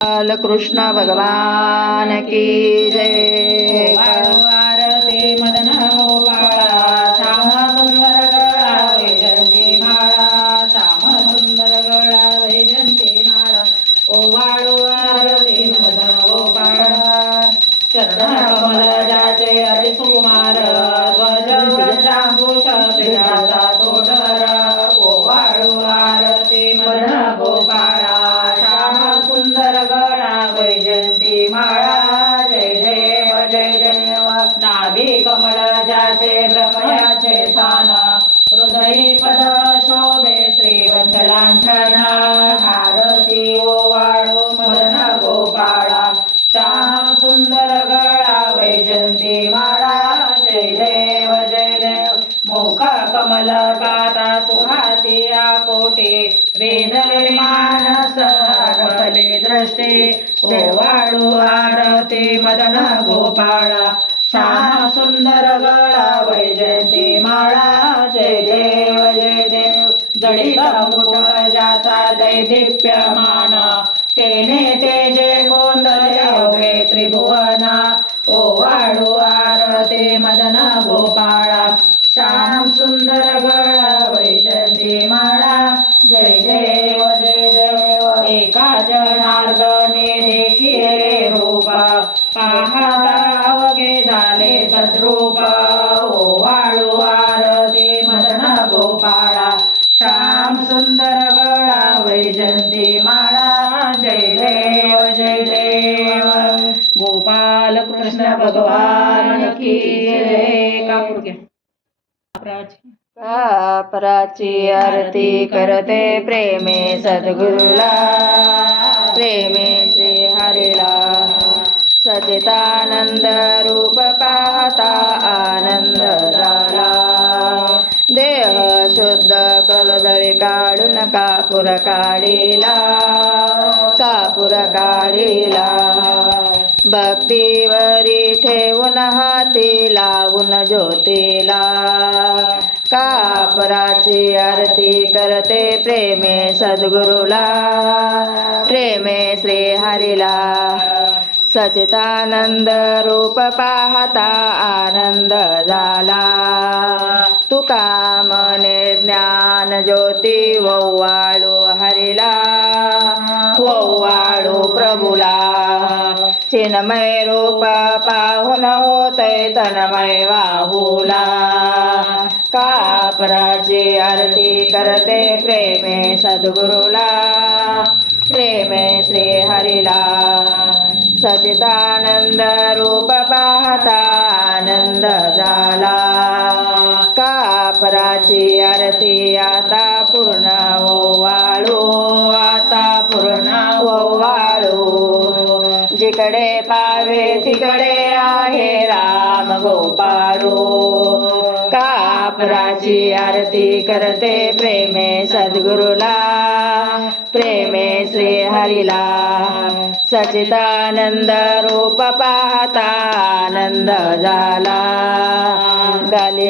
बाल कृष्ण भगवान की जय। आरती मदन गोपाळा श्याम सुंदर गळा वैजंती माळा श्याम सुंदर गळा वैजंती माळा ओवाळू आरती मदन गोपाळा चरण कमल जाचे अति सुकुमार ध्वज व्रजांकुश त्रिजटाचा तोडर ओवाळू आरती मदन गोपाळा श्याम सुंदर गळा वैजंती माळा जय देव जय देव नाभी कमळ जाचे ब्रह्मयाचे स्थान हृदयी पद शोभे श्रीवत्सलांछन आरती ओवाळू मदन गोपाळा श्याम सुंदर गळा वैजंती माळा जय देव जय देव मुख कमल काता सुहासिया कोटे वेदले मानस हरपले दृष्टी ओवाळू आरती मदन गोपाळा श्याम सुंदर गळा वैजंती माळा जय देव जय देव जडित मुकुट ज्याचा दैदिप्यमान तेने तेजे गोंदले अवघे त्रिभुवन ओवाळू आरती मदन गोपाळा श्याम सुंदर गळा वैजंती माळा जय देव जय देव एका जनार्दने देखिले रूप पाहता अवघे झाले तद्रूप ओवाळू आरती मदन गोपाळा श्याम सुंदर गळा वैजंती माळा जय देव जय देव गोपाल कृष्ण भगवान की जय। कापूर घ्या। कापराची आरती करते प्रेमे सद्गुरुला प्रेमे श्री हरीला सचितानंद रूप पाहता आनंद झाला देह शुद्ध करदळी काढून कापूर काढीला कापूर काढीला भक्तीवरी ठेवून हाती लावून ज्योतीला कापराची आरती करते प्रेमे सद्गुरुला प्रेमे श्री हरीला सचितानंद रूप पाहता आनंद झाला तुका मने ज्ञान ज्योती ओवाळू हरीला ओवाळू प्रभुला चिन्मय रूप पाहून होते तन्मय वाहुला कापराची आरती करते प्रेमे सद्गुरुला प्रेमे श्री हरीला सचितानंद रूप पाहता आनंद झाला कापराची आरती आता पूर्ण ओवाळू आता पूर्ण ओवाळू जिकडे पावे तिकडे आहे राम गोपाळू कापराची आरती करते प्रेमे सद्गुरुला प्रेमे श्री हरीला सचितानंद रूप पाहता आनंद झाला गाली